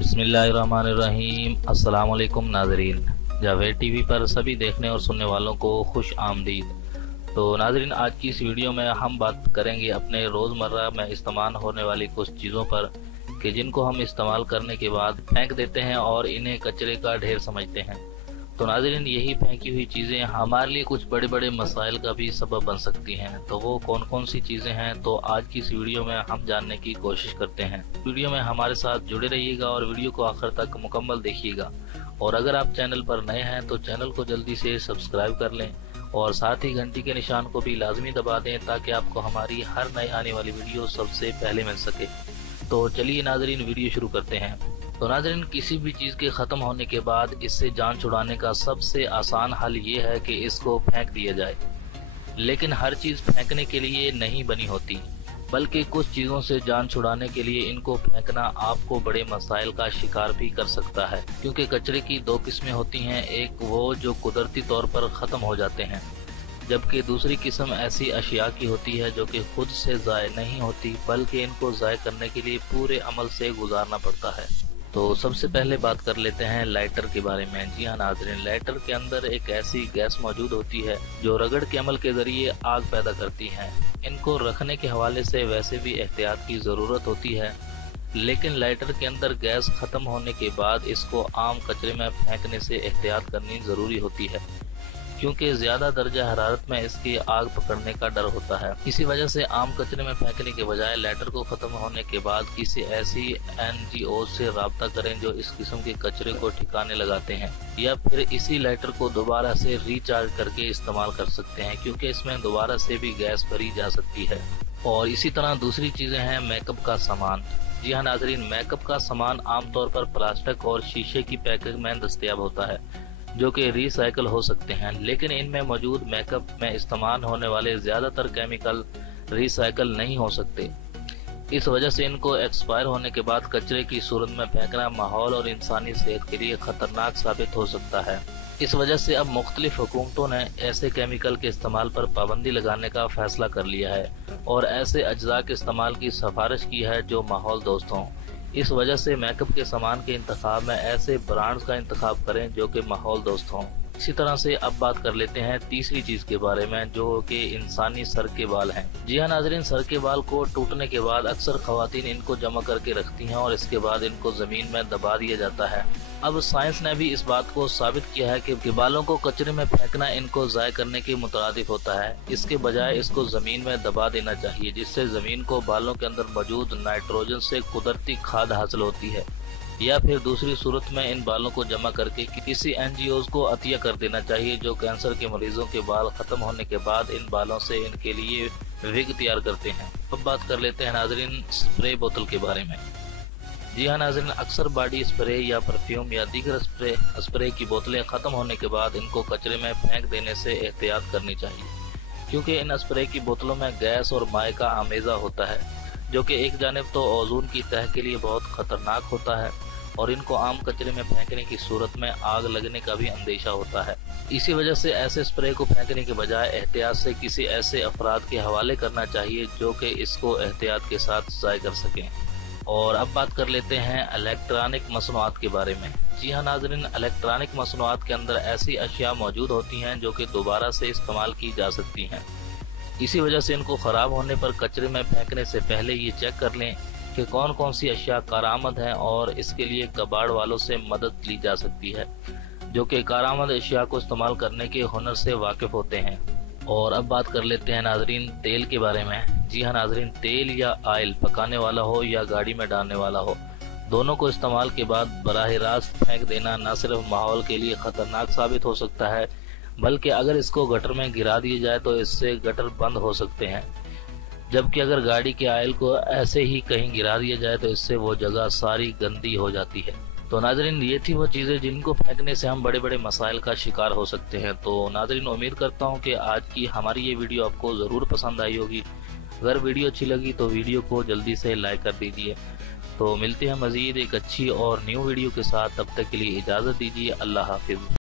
बिस्मिल्लाहिर्रहमानिर्रहीम। अस्सलाम वालेकुम नाज़रीन, जावेद टीवी पर सभी देखने और सुनने वालों को खुश आमदीद। तो नाज़रीन, आज की इस वीडियो में हम बात करेंगे अपने रोज़मर्रा में इस्तेमाल होने वाली कुछ चीज़ों पर कि जिनको हम इस्तेमाल करने के बाद फेंक देते हैं और इन्हें कचरे का ढेर समझते हैं। तो नाज़रीन, यही फेंकी हुई चीज़ें हमारे लिए कुछ बड़े बड़े मसाइल का भी सबब बन सकती हैं। तो वो कौन कौन सी चीज़ें हैं, तो आज की इस वीडियो में हम जानने की कोशिश करते हैं। वीडियो में हमारे साथ जुड़े रहिएगा और वीडियो को आखिर तक मुकम्मल देखिएगा। और अगर आप चैनल पर नए हैं तो चैनल को जल्दी से सब्सक्राइब कर लें और साथ ही घंटी के निशान को भी लाजमी दबा दें ताकि आपको हमारी हर नई आने वाली वीडियो सबसे पहले मिल सके। तो चलिए नाज़रीन, वीडियो शुरू करते हैं। तो नाज़रीन, किसी भी चीज़ के ख़त्म होने के बाद इससे जान छुड़ाने का सबसे आसान हल ये है कि इसको फेंक दिया जाए। लेकिन हर चीज़ फेंकने के लिए नहीं बनी होती, बल्कि कुछ चीज़ों से जान छुड़ाने के लिए इनको फेंकना आपको बड़े मसाइल का शिकार भी कर सकता है। क्योंकि कचरे की दो किस्में होती हैं, एक वो जो कुदरती तौर पर ख़त्म हो जाते हैं, जबकि दूसरी किस्म ऐसी अशिया की होती है जो कि खुद से ज़ाय नहीं होती, बल्कि इनको ज़ाय करने के लिए पूरे अमल से गुजारना पड़ता है। तो सबसे पहले बात कर लेते हैं लाइटर के बारे में। जी हाँ नाज़रीन, लाइटर के अंदर एक ऐसी गैस मौजूद होती है जो रगड़ के अमल के जरिए आग पैदा करती है। इनको रखने के हवाले से वैसे भी एहतियात की ज़रूरत होती है, लेकिन लाइटर के अंदर गैस ख़त्म होने के बाद इसको आम कचरे में फेंकने से एहतियात करनी ज़रूरी होती है, क्योंकि ज़्यादा दर्जा हरारत में इसकी आग पकड़ने का डर होता है। इसी वजह से आम कचरे में फेंकने के बजाय लाइटर को ख़त्म होने के बाद किसी ऐसी NGO से राब्ता करें जो इस किस्म के कचरे को ठिकाने लगाते हैं, या फिर इसी लाइटर को दोबारा से रिचार्ज करके इस्तेमाल कर सकते हैं, क्योंकि इसमें दोबारा से भी गैस भरी जा सकती है। और इसी तरह दूसरी चीज़ें हैं मेकअप का सामान। जी हाँ नाज़रीन, मेकअप का सामान आमतौर पर प्लास्टिक और शीशे की पैकेज में दस्तयाब होता है जो कि रिसाइकल हो सकते हैं, लेकिन इनमें मौजूद मेकअप में इस्तेमाल होने वाले ज़्यादातर केमिकल रिसाइकल नहीं हो सकते। इस वजह से इनको एक्सपायर होने के बाद कचरे की सूरत में फेंकना माहौल और इंसानी सेहत के लिए खतरनाक साबित हो सकता है। इस वजह से अब मुख्तलिफ हुकूमतों ने ऐसे केमिकल के इस्तेमाल पर पाबंदी लगाने का फैसला कर लिया है और ऐसे अज्जा के इस्तेमाल की सिफारिश की है जो माहौल दोस्त हों। इस वजह से मेकअप के सामान के इंतखाब में ऐसे ब्रांड्स का इंतखाब करें जो कि माहौल दोस्त हों। इसी तरह से अब बात कर लेते हैं तीसरी चीज के बारे में, जो कि इंसानी सर के बाल हैं। जी हाँ नाज़रीन, सर के बाल को टूटने के बाद अक्सर खवातीन इनको जमा करके रखती हैं और इसके बाद इनको जमीन में दबा दिया जाता है। अब साइंस ने भी इस बात को साबित किया है कि बालों को कचरे में फेंकना इनको ज़ाय करने के मुतरादिफ होता है। इसके बजाय इसको जमीन में दबा देना चाहिए, जिससे जमीन को बालों के अंदर मौजूद नाइट्रोजन से कुदरती खाद हासिल होती है, या फिर दूसरी सूरत में इन बालों को जमा करके किसी NGOs को अतिया कर देना चाहिए जो कैंसर के मरीजों के बाल खत्म होने के बाद इन बालों से इनके लिए विग तैयार करते हैं। अब बात कर लेते हैं नाज़रीन स्प्रे बोतल के बारे में। जी हाँ नाज़रीन, अक्सर बॉडी स्प्रे या परफ्यूम या दीगर स्प्रे की बोतलें ख़त्म होने के बाद इनको कचरे में फेंक देने से एहतियात करनी चाहिए, क्योंकि इन स्प्रे की बोतलों में गैस और माए का आमेज़ा होता है जो कि एक जानिब तो ओजोन की तह के लिए बहुत खतरनाक होता है और इनको आम कचरे में फेंकने की सूरत में आग लगने का भी अंदेशा होता है। इसी वजह से ऐसे स्प्रे को फेंकने के बजाय एहतियात से किसी ऐसे अफराद के हवाले करना चाहिए जो कि इसको एहतियात के साथ ज़ाय कर सकें। और अब बात कर लेते हैं इलेक्ट्रॉनिक मसनूआत के बारे में। जी हाँ नाज़रीन, इलेक्ट्रॉनिक मसनूआत के अंदर ऐसी अशिया मौजूद होती हैं जो कि दोबारा से इस्तेमाल की जा सकती हैं। इसी वजह से इनको ख़राब होने पर कचरे में फेंकने से पहले ये चेक कर लें कि कौन कौन सी अशिया कारामद हैं, और इसके लिए कबाड़ वालों से मदद ली जा सकती है जो कि कारामद अशिया को इस्तेमाल करने के हुनर से वाकिफ होते हैं। और अब बात कर लेते हैं नाज़रीन तेल के बारे में। जी हाँ नाज़रीन, तेल या ऑयल पकाने वाला हो या गाड़ी में डालने वाला हो, दोनों को इस्तेमाल के बाद बराह रास्त फेंक देना न सिर्फ माहौल के लिए खतरनाक साबित हो सकता है, बल्कि अगर इसको गटर में गिरा दिया जाए तो इससे गटर बंद हो सकते हैं, जबकि अगर गाड़ी के ऑयल को ऐसे ही कहीं गिरा दिया जाए तो इससे वो जगह सारी गंदी हो जाती है। तो नाज़रीन, ये थी वो चीज़ें जिनको फेंकने से हम बड़े बड़े मसाइल का शिकार हो सकते हैं। तो नाज़रीन, उम्मीद करता हूँ कि आज की हमारी ये वीडियो आपको ज़रूर पसंद आई होगी। अगर वीडियो अच्छी लगी तो वीडियो को जल्दी से लाइक कर दीजिए। तो मिलते हैं मज़ीद एक अच्छी और न्यू वीडियो के साथ, तब तक के लिए इजाज़त दीजिए। अल्लाह हाफिज़।